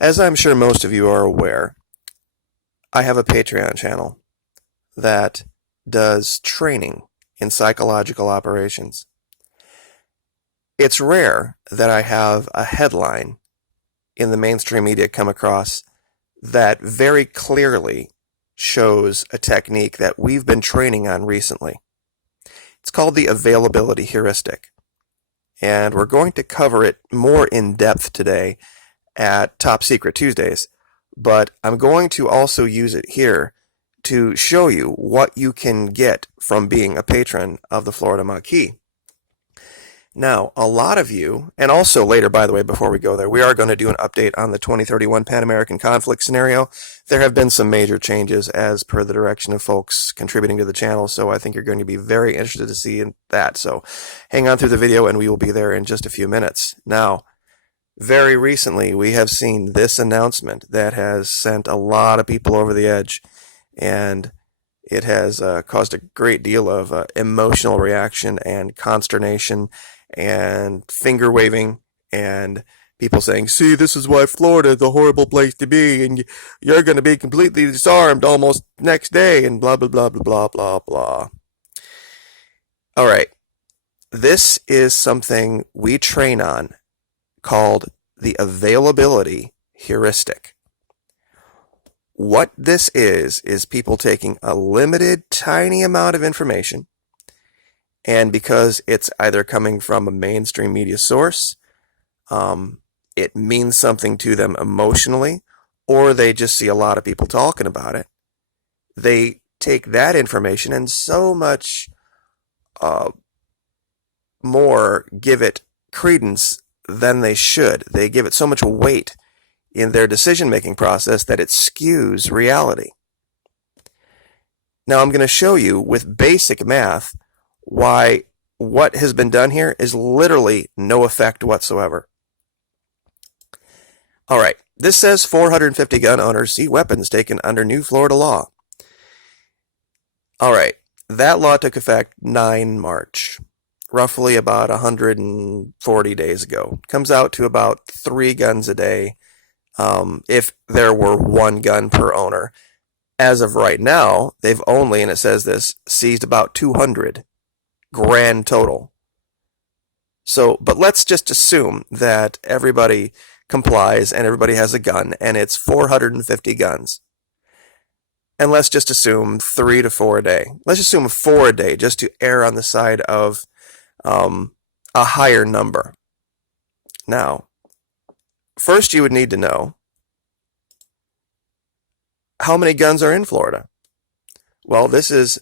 As I'm sure most of you are aware, I have a Patreon channel that does training in psychological operations. It's rare that I have a headline in the mainstream media come across that very clearly shows a technique that we've been training on recently. It's called the availability heuristic, and we're going to cover it more in depth today at Top Secret Tuesdays, but I'm going to also use it here to show you what you can get from being a patron of the Florida Maquis. Now, a lot of you, and also later, by the way, before we go there, we are going to do an update on the 2031 Pan American conflict scenario. There have been some major changes as per the direction of folks contributing to the channel, so I think you're going to be very interested to see that. So hang on through the video, and we will be there in just a few minutes. Now, very recently, we have seen this announcement that has sent a lot of people over the edge, and it has caused a great deal of emotional reaction and consternation and finger waving and people saying, see, this is why Florida is a horrible place to be, and you're going to be completely disarmed almost next day, and blah, blah, blah, blah, blah, blah, blah. All right. This is something we train on called the availability heuristic. What this is people taking a limited, tiny amount of information, and because it's either coming from a mainstream media source, it means something to them emotionally, or they just see a lot of people talking about it. They take that information and so much more give it credence than they should. They give it so much weight in their decision-making process that it skews reality. Now I'm going to show you with basic math why what has been done here is literally no effect whatsoever. All right, this says 450 gun owners see weapons taken under new Florida law. All right, that law took effect 9 March, roughly about 140 days ago. Comes out to about 3 guns a day if there were 1 gun per owner. As of right now, they've only, and it says this, seized about 200 grand total. So, but let's just assume that everybody complies and everybody has a gun, and it's 450 guns. And let's just assume 3 to 4 a day. Let's assume 4 a day, just to err on the side of a higher number. Now, first you would need to know how many guns are in Florida. Well, this is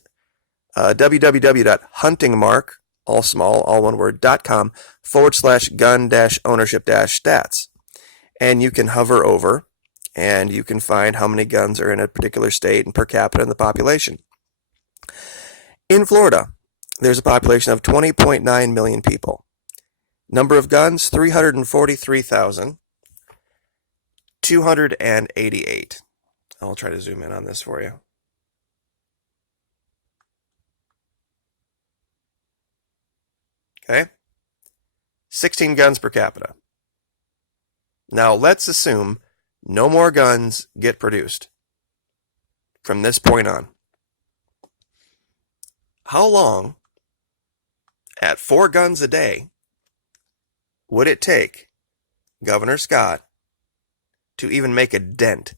www.huntingmark, all small, all one word, .com/gun-ownership-stats. And you can hover over, and you can find how many guns are in a particular state and per capita in the population. In Florida, there's a population of 20.9 million people. Number of guns, 343,288. I'll try to zoom in on this for you. Okay? 16 guns per capita. Now, let's assume no more guns get produced from this point on. How long, at 4 guns a day, would it take Governor Scott to even make a dent?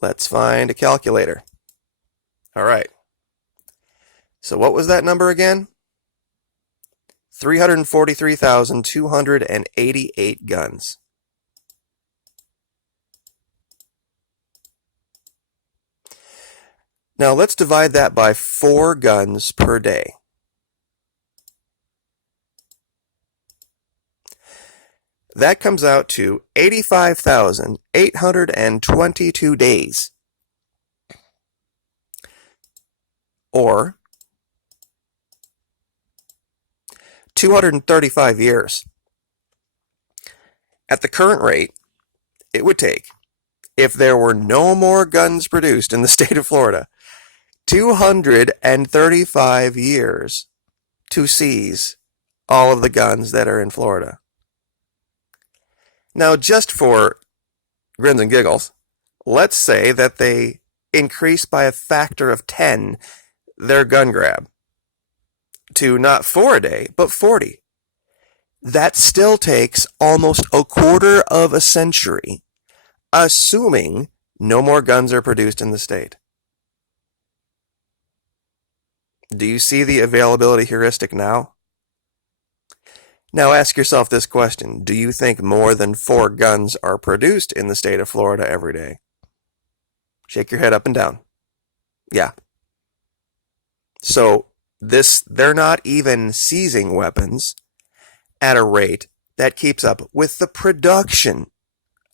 Let's find a calculator. All right. So what was that number again? 343,288 guns. Now let's divide that by 4 guns per day. That comes out to 85,822 days. Or 235 years. At the current rate, it would take, if there were no more guns produced in the state of Florida, 235 years to seize all of the guns that are in Florida. Now, just for grins and giggles, let's say that they increase by a factor of 10 their gun grab to not 4 a day, but 40. That still takes almost a quarter of a century, assuming no more guns are produced in the state. Do you see the availability heuristic now? Now ask yourself this question. Do you think more than 4 guns are produced in the state of Florida every day? Shake your head up and down. Yeah. So they're not even seizing weapons at a rate that keeps up with the production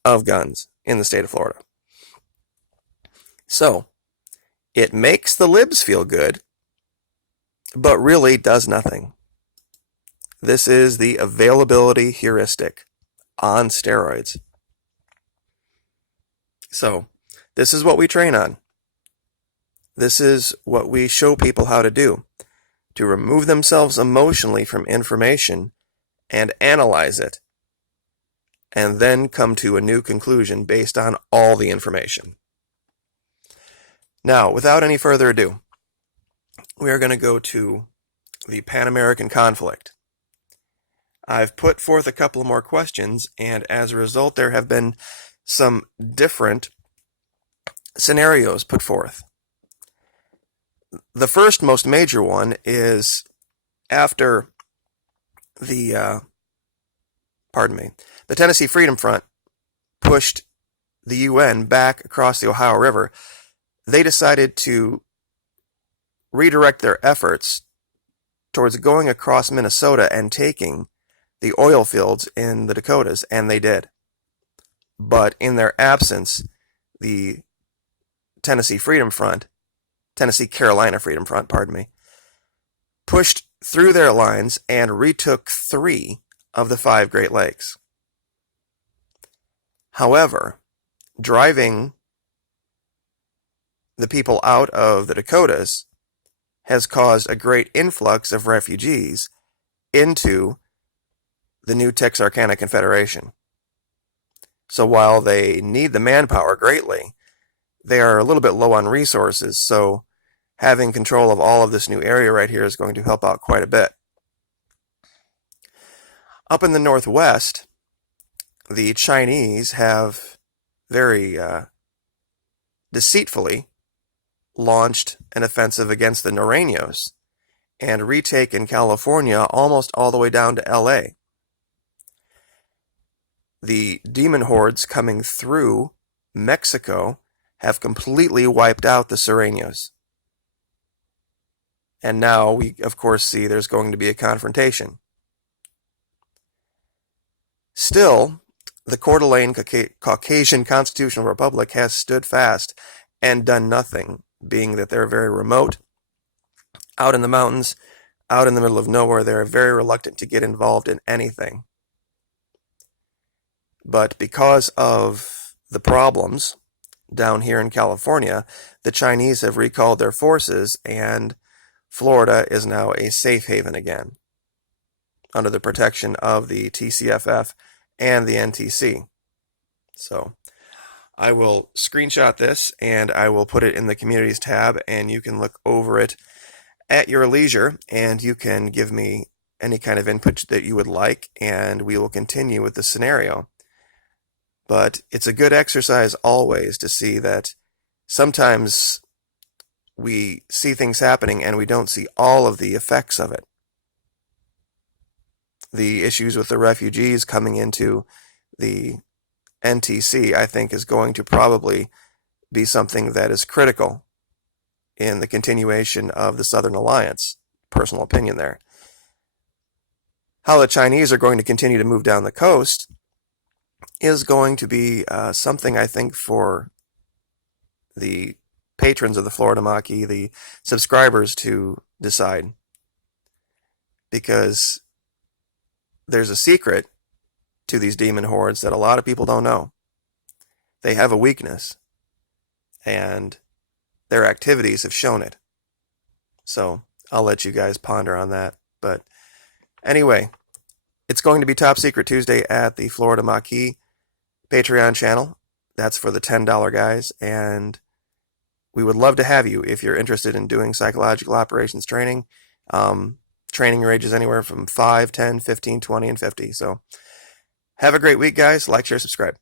of guns in the state of Florida. So it makes the libs feel good, but really does nothing. This is the availability heuristic on steroids. So this is what we train on. This is what we show people how to do, to remove themselves emotionally from information and analyze it, and then come to a new conclusion based on all the information. Now, without any further ado, we are going to go to the Pan American conflict. I've put forth a couple more questions, and as a result, there have been some different scenarios put forth. The first most major one is after the Tennessee Freedom Front pushed the UN back across the Ohio River, they decided to redirect their efforts towards going across Minnesota and taking the oil fields in the Dakotas, and they did. But in their absence, the Tennessee Carolina Freedom Front, pushed through their lines and retook 3 of the 5 Great Lakes. However, driving the people out of the Dakotas has caused a great influx of refugees into the new Texarkana Confederation. So while they need the manpower greatly, they are a little bit low on resources, so having control of all of this new area right here is going to help out quite a bit. Up in the Northwest, the Chinese have very deceitfully launched an offensive against the Norreños and retaken California almost all the way down to LA. The demon hordes coming through Mexico have completely wiped out the Sureños. And now we, of course, see there's going to be a confrontation. Still, the Coeur d'Alene Caucasian Constitutional Republic has stood fast and done nothing, being that they're very remote, out in the mountains, out in the middle of nowhere. They're very reluctant to get involved in anything. But because of the problems down here in California, the Chinese have recalled their forces, and Florida is now a safe haven again, under the protection of the TCFF and the NTC. So I will screenshot this and I will put it in the communities tab, and you can look over it at your leisure, and you can give me any kind of input that you would like, and we will continue with the scenario. But it's a good exercise always to see that sometimes we see things happening and we don't see all of the effects of it. The issues with the refugees coming into the NTC, I think, is going to probably be something that is critical in the continuation of the Southern Alliance. Personal opinion there. How the Chinese are going to continue to move down the coast is going to be something, I think, for the patrons of the Florida Maquis, the subscribers, to decide. Because there's a secret to these demon hordes that a lot of people don't know. They have a weakness, and their activities have shown it. So I'll let you guys ponder on that. But anyway, it's going to be Top Secret Tuesday at the Florida Maquis. Patreon channel. That's for the $10 guys, and we would love to have you if you're interested in doing psychological operations training. Training ranges anywhere from 5, 10, 15, 20, and 50. So have a great week, guys. Like, share, subscribe.